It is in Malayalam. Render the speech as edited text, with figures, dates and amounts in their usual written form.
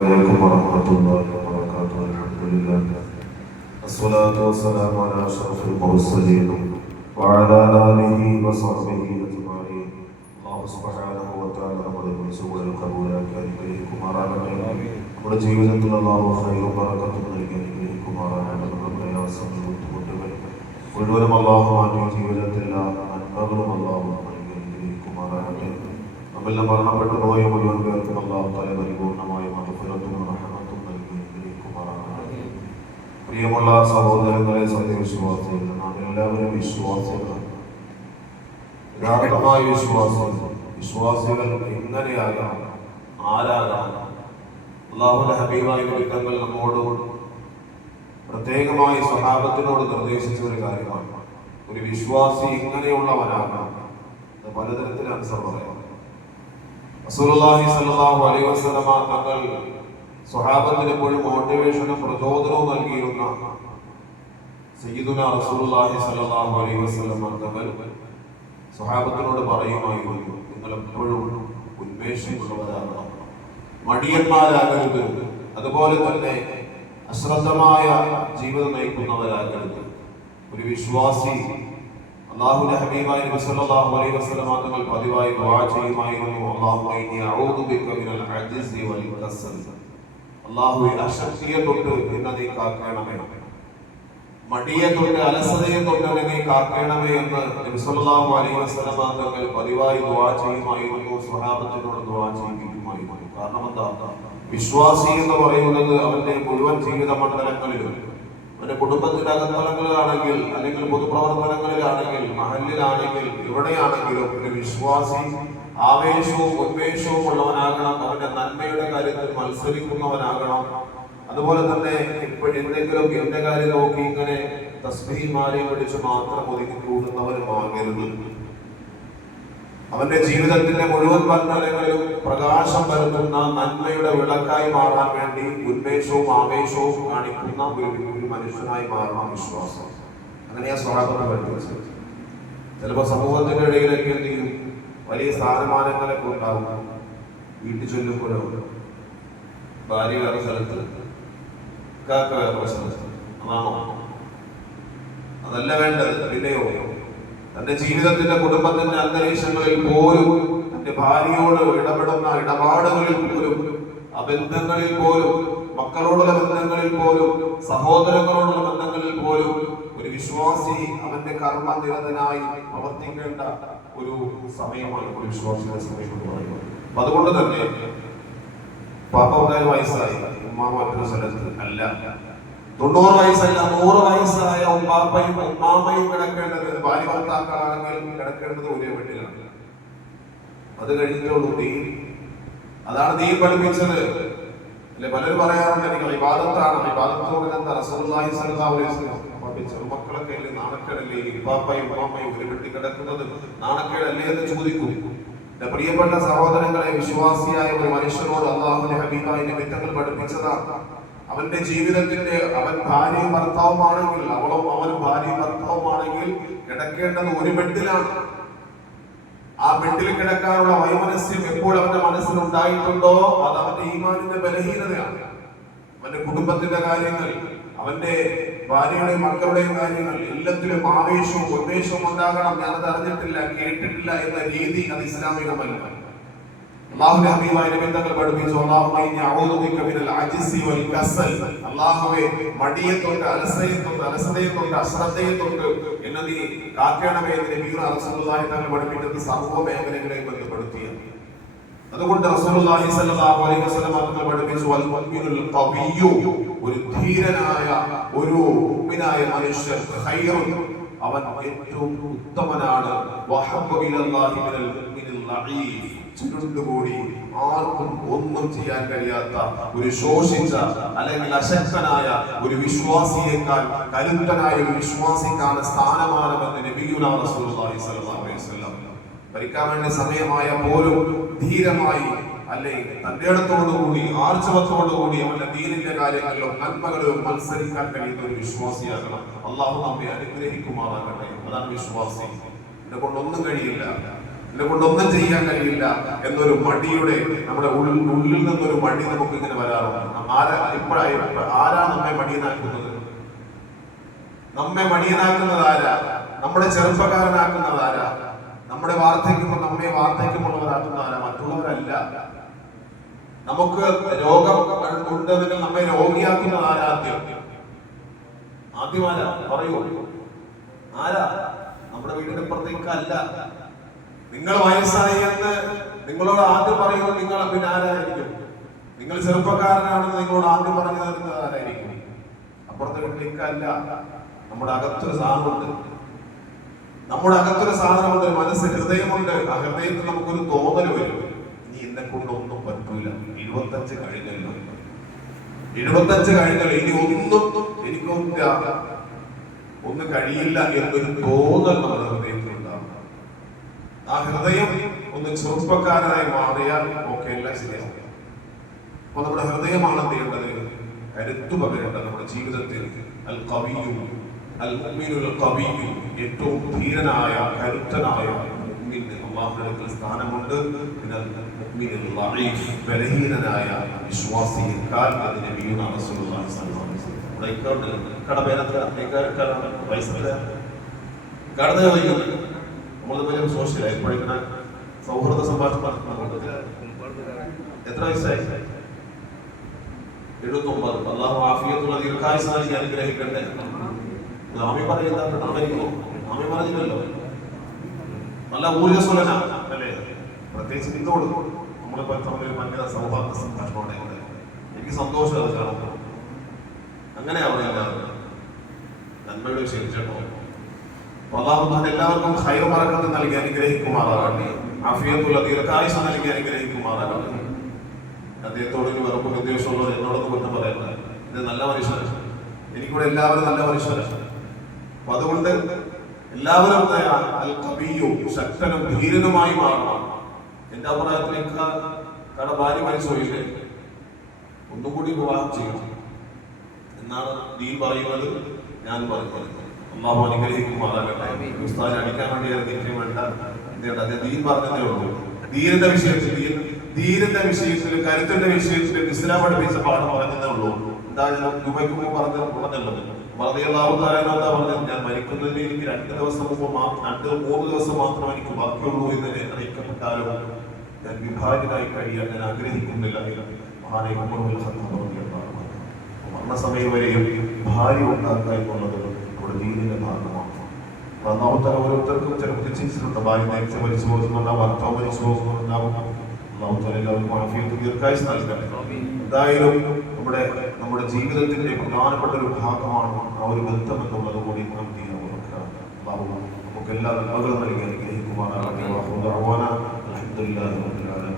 عليكم ورحمة الله وبركاته. الحمد لله الصلاة والسلام على أشرف المرسلين وعلى آله وصحبه أجمعين. الله سبحانه وتعالى നമ്മുടെ വിളിച്ചുപോലെ കബൂലാക്കി അനുഗ്രഹിക്കുമാറാകട്ടെ. നമ്മുടെ ജീവിതത്തിൽ അല്ലാഹു ഖൈറും ബറക്കത്തും നൽകി അനുഗ്രഹിക്കുമാറാകട്ടെ. നമ്മുടെ പ്രയാസങ്ങൾ ബുദ്ധിമുട്ടുകൾ മുഴുവനും അല്ലാഹു മാറ്റി ജീവിതത്തിൽ നന്മകളും അല്ലാഹു നൽകി അനുഗ്രഹിക്കുമാറാകട്ടെ. നമ്മെല്ലാം മരണപ്പെട്ടു പോയ മുഴുവൻ പേർക്കും അല്ലാഹു തആല പരിപൂർണമായ മഗ്ഫിറത്തും റഹ്മത്തും നൽകി അനുഗ്രഹിക്കുമാറാകട്ടെ. പ്രിയമുള്ള സഹോദരങ്ങളെ, സത്യവിശ്വാസികൾ, നാം എല്ലാവരും വിശ്വാസികളാണ്. യഥാർത്ഥമായ വിശ്വാസികൾ എങ്ങനെയാകാം, ആരാകാം? അല്ലാഹുവിന്റെ ഹബീബായ വിരുദ്ധങ്ങൾ നമ്മോട് പ്രത്യേകമായി സ്വഹാബത്തിനോട് നിർദ്ദേശിച്ച ഒരു കാര്യമാണ്. ഒരു വിശ്വാസി ഇങ്ങനെയുള്ളവനാകാം. പലതരത്തിൽ ആൻസർ പറയാം. റസൂലുള്ളാഹി സ്വല്ലല്ലാഹു അലൈഹി വസല്ലമ തങ്ങൾ സ്വഹാബത്തിന് എപ്പോഴും മോട്ടിവേഷനും പ്രചോദനവും നൽകിയിരുന്ന സയ്യിദുനാ റസൂലുള്ളാഹി സ്വല്ലല്ലാഹു അലൈഹി വസല്ലമ തങ്ങൾ സ്വഹാബത്തിനോട് പറയുമായിരുന്നു, നിങ്ങൾ എപ്പോഴും ഉന്മേഷമുള്ളവരാകണം, മടിയന്മാരാകരുത്, അതുപോലെ തന്നെ അശ്രദ്ധമായ ജീവിതം നയിക്കുന്നവരാകരുത്. ഒരു വിശ്വാസി അല്ലാഹുവിന്റെ ഹബീബായ നബി സല്ലല്ലാഹു അലൈഹി വസല്ലം തങ്ങൾ പതിവായി ദുആ ചെയ്യുമായിരുന്നു, അല്ലാഹുമ്മ ഇന്നി അഊദു ബിക മിനൽ അജ്സി വൽ കസൽ. അല്ലാഹുവേ, അശക്തിയെ തൊട്ട് എന്നെ നീ കാക്കണമേ, മടിയെ തൊട്ട് അലസതയെ തൊട്ട് എന്നെ നീ കാക്കണമേ എന്ന് നബി സല്ലല്ലാഹു അലൈഹി വസല്ലം തങ്ങൾ പതിവായി ദുആ ചെയ്യുമായിരുന്നു. സ്വഹാബത്തിനോട് ദുആ ചെയ്യിക്കുമായിരുന്നു. കാരണം എന്താ? വിശ്വാസി എന്ന് പറയുന്നത് അവന്റെ മുഴുവൻ ജീവിത മണ്ഡലങ്ങളിലും, അവന്റെ കുടുംബത്തിന്റെ അകത്തളങ്ങളിലാണെങ്കിൽ, അല്ലെങ്കിൽ പൊതുപ്രവർത്തനങ്ങളിലാണെങ്കിൽ, മഹല്ലിലാണെങ്കിൽ, എവിടെയാണെങ്കിലും ഒരു വിശ്വാസി ആവേശവും ഉന്മേഷവും ഉള്ളവനാകണം. അവന്റെ നന്മയുടെ കാര്യത്തിൽ മത്സരിക്കുന്നവനാകണം. അതുപോലെ തന്നെ എന്തെങ്കിലും എന്റെ കാര്യം നോക്കി ഇങ്ങനെ തസ്ബീഹ് മാലയും പിടിച്ച് മാത്രം ഒതുക്കി കൂടുന്നവരുമാകരുത്. അവന്റെ ജീവിതത്തിന്റെ മുഴുവൻ മണ്ഡലങ്ങളിലും പ്രകാശം പരത്തുന്ന നന്മയുടെ വിളക്കായി മാറാൻ വേണ്ടി ഉന്മേഷവും ആവേശവും കാണിക്കുന്ന ഒരു മനുഷ്യനായി മാറണം വിശ്വാസം. അങ്ങനെയാ സ്വഹാബത്ത് പഠിപ്പിച്ചത്. ചിലപ്പോൾ സമൂഹത്തിന്റെ ഇടയിലൊക്കെ എന്ത് ചെയ്യും, വലിയ സ്ഥാനമാനങ്ങളൊക്കെ ഉണ്ടാവും. വീട്ടിൽ ചൊല്ലുമ്പോഴോ ഭാര്യ വേറെ സ്ഥലത്ത്, കാക്ക വേറെ സ്ഥലത്ത്, അതാണോ? അതല്ല വേണ്ടത്. പിന്നെയോ തന്റെ ജീവിതത്തിന്റെ കുടുംബത്തിന്റെ അന്തരീക്ഷങ്ങളിൽ പോലും, തന്റെ ഭാര്യയോട് ഇടപെടുന്ന ഇടപാടുകളിൽ പോലും, ആ ബന്ധങ്ങളിൽ പോലും, മക്കളോടുള്ള ബന്ധങ്ങളിൽ പോലും, സഹോദരങ്ങളോടുള്ള ബന്ധങ്ങളിൽ പോലും ഒരു വിശ്വാസി അവന്റെ കർമ്മനിരതനായി പ്രവർത്തിക്കേണ്ട ഒരു സമയമാണ് ഒരു വിശ്വാസിയുടെ സമയം എന്ന് പറയുന്നത്. അപ്പൊ അതുകൊണ്ട് തന്നെ പാപ്പ 14 വയസ്സായി, ഉമ്മാമ മറ്റൊരു സ്ഥലത്ത് അല്ല, 90 വയസ്സല്ല 100 വയസ്സായ ഉമ്മാപ്പയും ഉമ്മാമയും കിടക്കേണ്ടത്, ഭാര്യ ഭർത്താക്കളാണെങ്കിൽ കിടക്കേണ്ടത് ഒരേ വീട്ടിലാണ്. അത് കഴിഞ്ഞിട്ടുള്ളൂ ദീൻ. അതാണ് ദീൻ പഠിപ്പിച്ചത്. അല്ലെ, പലരും പറയാറുണ്ട് നിങ്ങൾ ഇബാദത്താണ്, ഇബാദത്തോടെ എന്താ? റസൂലുള്ളാഹി സ്വല്ലല്ലാഹു അലൈഹി വസല്ലം ചെറുമക്കളൊക്കെ അല്ലേ നാണക്കേടല്ലേ ഇപ്പാപ്പയും ഉമ്മാമയും ഒരു വീട്ടിൽ കിടക്കുന്നത് നാണക്കേടല്ലേ എന്ന് ചോദിക്കും. എന്റെ പ്രിയപ്പെട്ട സഹോദരങ്ങളെ, വിശ്വാസിയായ ഒരു മനുഷ്യനോട് അല്ലാഹുവിന്റെ ഹബീബായ നബി തങ്ങൾ പഠിപ്പിച്ചതാണ്, അവന്റെ ജീവിതത്തിന്റെ, അവൻ ഭാര്യയും ഭർത്താവുമാണെങ്കിൽ, അവനും ഭാര്യയും ഭർത്താവുമാണെങ്കിൽ കിടക്കേണ്ടത് ഒരു ബെഡിലാണ്. ആ ബെഡിൽ കിടക്കാനുള്ള വൈമനസ്യം എപ്പോൾ അവന്റെ മനസ്സിലുണ്ടായിട്ടുണ്ടോ അത് അവന്റെ ഈമാനിന്റെ ബലഹീനതയാണ്. അവന്റെ കുടുംബത്തിന്റെ കാര്യങ്ങൾ, അവന്റെ ഭാര്യയുടെയും മക്കളുടെയും കാര്യങ്ങൾ, എല്ലാത്തിലും ആവേശവും ഉന്മേഷവും ഉണ്ടാകണം. ഞാനത് അറിഞ്ഞിട്ടില്ല, കേട്ടിട്ടില്ല എന്ന രീതി അത് ഇസ്ലാമികമല്ല. അല്ലാഹുവിന്റെ ഹബീബായ നബി തങ്ങൾ പഠിപ്പിച്ചു, അല്ലാഹുമ്മ ഇന്നി അഊദു ബിക മിനൽ അജ്സി വൽ കസൽ. അല്ലാഹുവേ, മടിയെ തൊട്ട് അലസതയെ തൊട്ട് അശ്രദ്ധയെ തൊട്ട് എന്നെ നീ കാക്കണമേ എന്ന് നബിയുനാ റസൂലുള്ളാഹി തങ്ങൾ പഠിപ്പിച്ചത് സർവ്വ മേഖലകളെയും ബന്ധപ്പെടുത്തിയാണ്. അതുകൊണ്ട് റസൂലുള്ളാഹി സ്വല്ലല്ലാഹു അലൈഹി വസല്ലം തങ്ങൾ പഠിപ്പിച്ചു, വൽ മുഅ്മിനുൽ ഖവിയ്യു, ഒരു ധീരനായ, ഒരു മുഅ്മിനായ മനുഷ്യൻ, ഖൈറുൻ, അവൻ ഏറ്റവും ഉത്തമനാണ്, വഹബ്ബ ഇലല്ലാഹി മിനൽ മുഅ്മിനിൽ ലഈഫ്, ചുരുണ്ടുകൂടി ആർക്കും ഒന്നും ചെയ്യാൻ കഴിയാത്ത ഒരു ശോഷിച്ച അല്ലെങ്കിൽ അശക്തനായ ഒരു വിശ്വാസിയേക്കാൾ കരുത്തനായ ഒരു വിശ്വാസിക്കാണ് സ്ഥാനമാനമെന്ന് നബിയുനാ റസൂലുള്ളാഹി സ്വല്ലല്ലാഹു അലൈഹി വസല്ലം. ഭരിക്കാൻ വേണ്ടി സമയമായ പോലും ധീരമായി, അല്ലെ തന്റെ ഇടത്തോടുകൂടി ആർജവത്തോടുകൂടി അവന്റെ ദീനിന്റെ കാര്യങ്ങളിലും നന്മകളിലും മത്സരിക്കാൻ കഴിയുന്ന ഒരു വിശ്വാസിയാകണം. അല്ലാഹു നമ്മെ അനുഗ്രഹിക്കുമാറാകട്ടെ. അതാണ് വിശ്വാസി. എന്നെ കൊണ്ടൊന്നും കഴിയില്ല, എന്നെ കൊണ്ടൊന്നും ചെയ്യാൻ കഴിയില്ല എന്നൊരു മടിയുടെ നമ്മുടെ ഉള്ളിൽ നിന്നൊരു മടി നമുക്ക് ഇങ്ങനെ വരാറുണ്ട്. ആരാ നമ്മെ മടിയനാക്കുന്നത്? നമ്മെ മടിയനാക്കുന്നത് ആരാ? നമ്മുടെ ചെറുപ്പക്കാരനാക്കുന്നത് ആരാ? നമ്മുടെ നമ്മെ വാർദ്ധക്യമുള്ളവരാക്കുന്ന ആരാ? മറ്റുള്ളവരല്ല. നമുക്ക് രോഗം ഉണ്ടെങ്കിൽ നമ്മെ രോഗിയാക്കുന്നത് ആരാ? ആദ്യം ആരാ? പറയൂ, ആരാ? നമ്മുടെ വീടിന്റെ പുറത്തേക്കല്ല. നിങ്ങൾ വയസ്സായി എന്ന് നിങ്ങളോട് ആദ്യം പറയുന്നത് നിങ്ങൾ പിന്നെ ആരായിരിക്കും? നിങ്ങൾ ചെറുപ്പക്കാരനാണെന്ന് നിങ്ങളോട് ആദ്യം പറഞ്ഞു തരുന്നത് ആരായിരിക്കും? അപ്പുറത്തെ വീട്ടിലേക്കല്ല. നമ്മുടെ അകത്തൊരു സാധനമുണ്ട്. നമ്മുടെ അകത്തൊരു സാധനമുണ്ട്, മനസ്സ്, ഹൃദയമുണ്ട്. ആ ഹൃദയത്തിൽ നമുക്കൊരു തോന്നൽ വരും, ഇനി എന്നെ കൊണ്ടൊന്നും പറ്റൂല. 75 കഴിഞ്ഞല്ലോ, 75 കഴിഞ്ഞല്ലോ, ഇനി ഒന്നും കഴിയില്ല എന്നൊരു തോന്നൽ നമ്മുടെ ഹൃദയത്തിൽ ഉണ്ടാവും. ആ ഹൃദയം ഒന്ന് ചെറുപ്പക്കാരനായി മാറിയാൽ ഒക്കെ എല്ലാം ശരിയാവും. അപ്പൊ നമ്മുടെ ഹൃദയമാണ് എന്ത് ചെയ്യേണ്ടത്? കരുത്തു പകരേണ്ടത് നമ്മുടെ ജീവിതത്തിൽ. അൽ ഖവിയ്യു അൽ മുഅ്മിനുൽ ഖവിയ്യു, ഏറ്റവും ധീരനായ കരുത്തനായ മുഅ്മിന് അല്ലാഹുവിന്റെ അടുക്കൽ സ്ഥാനമുണ്ട്. പിന്നെ മുഅ്മിനുൽ ളഈഫ്, ബലഹീനനായ വിശ്വാസിയേക്കാൾ അത് നബിയുനാ റസൂലുള്ളാഹി സ്വല്ലല്ലാഹു അലൈഹി വസല്ലം. നമ്മളിതുപോലെ സോഷ്യലായി പഠിക്കുന്ന സൗഹൃദ സംഭാഷണം. എത്ര വയസ്സായി? 79. അല്ലാഹു ആഫിയത്തുള്ള ദീർഘായുസ്സ് നൽകി അനുഗ്രഹിക്കട്ടെ. ആമി പറയുന്നത് ആമി പറഞ്ഞില്ലല്ലോ. നല്ല ഊർജ്ജസ്വലന അല്ലേ? പ്രത്യേകിച്ച് നിന്നോട് നമ്മളിപ്പോ തമ്മിൽ ഭയങ്കര സൗഹാർദ്ദ സംഭാഷണം ഉണ്ടായത് എനിക്ക് സന്തോഷം അത് കാണുമ്പോൾ. അങ്ങനെ അവരെല്ലാവരും നന്മയുടെ വിഷയിച്ചോ. അല്ലാഹു എല്ലാവർക്കും ഖൈർ ബറക്കത്ത് നൽകി അനുഗ്രഹിക്കുമാറാകട്ടെ. ആഫിയത്തുള്ള ദീർഘായുസ്സ് നൽകി അനുഗ്രഹിക്കുമാറാകട്ടെ. അദ്ദേഹത്തോട് ഒരു വെറുപ്പ് വിദ്വേഷമുള്ളവർ എന്നോടൊന്നും കുറ്റം പറയണ്ട. ഇത് നല്ല മനുഷ്യരാണ്, എനിക്കൂടെ എല്ലാവരും നല്ല മനുഷ്യരാണ്. അപ്പൊ അതുകൊണ്ട് എല്ലാവരും അൽ ഖവിയ്യു, ശക്തനും ധീരനുമായി മാറണം. എന്റെ അഭിപ്രായത്തിലേക്ക് കാരണം ഭാര്യ മരിച്ചോയില്ലേ, ഒന്നുകൂടി വിവാഹം ചെയ്യണം എന്നാണ് ദീൻ പറയുന്നത്, ഞാൻ പറയുന്നത്. അല്ലാഹു അനുഗ്രഹിക്കുമാറാകട്ടെ. ഉസ്താദിനെ അടിക്കാൻ വേണ്ടി നിൽക്കാൻ വേണ്ട, അദ്ദേഹം ദീൻ പറഞ്ഞതേ ഉള്ളൂ. ധീരന്റെ വിഷയത്തിൽ കരുത്തിന്റെ വിഷയത്തിൽ ഇസ്ലാം പഠിപ്പിച്ച പാഠം പറഞ്ഞതേ ഉള്ളൂ. എന്തായാലും ദുബൈക്ക് പറഞ്ഞല്ലോ, റളിയല്ലാഹു തആല എന്താ പറഞ്ഞത്? ഞാൻ മരിക്കുന്നതിന് എനിക്ക് 2 ദിവസം മുമ്പ് 2-3 ദിവസം മാത്രം എനിക്ക് ബാക്കിയുള്ളൂ എന്ന് അറിയിക്കപ്പെട്ടാലോ ഞാൻ വിഭാഗിതനായി കഴിയാൻ ഞാൻ ആഗ്രഹിക്കുന്നില്ല. മഹാനായ ഉമർ ഇബ്നുൽ ഖത്താബ് റളിയല്ലാഹു അൻഹു മരണസമയം വരെയും ഭാര്യ ഉണ്ടാക്കുക എന്നുള്ളത് നമ്മുടെ ദീനിന്റെ ഭാഗമാണ്. ഒന്നാമത്തെ ഓരോരുത്തർക്കും ചിലപ്പോൾ ചിന്തിച്ചിട്ടുണ്ട്, ഭാര്യ നേരത്തെ മരിച്ചു പോകുന്നുണ്ടാവും, ഭർത്താവ് മരിച്ചു പോകുന്നുണ്ടാവും. എല്ലാവർക്കും ആഫിയത്ത് ദീർഘായുസ്സ് നൽകട്ടെ. എന്തായാലും നമ്മുടെ ജീവിതത്തിന്റെ പ്രധാനപ്പെട്ട ഒരു ഭാഗമാണ് ആ ഒരു ബന്ധം എന്നുള്ളത് കൂടി നാം തീരുമാനിക്കുക. നമുക്ക് എല്ലാ നന്മകളും നൽകി അനുഗ്രഹിക്കുമാറാകട്ടെ. അൽഹംദുലില്ലാഹി റബ്ബിൽ ആലമീൻ.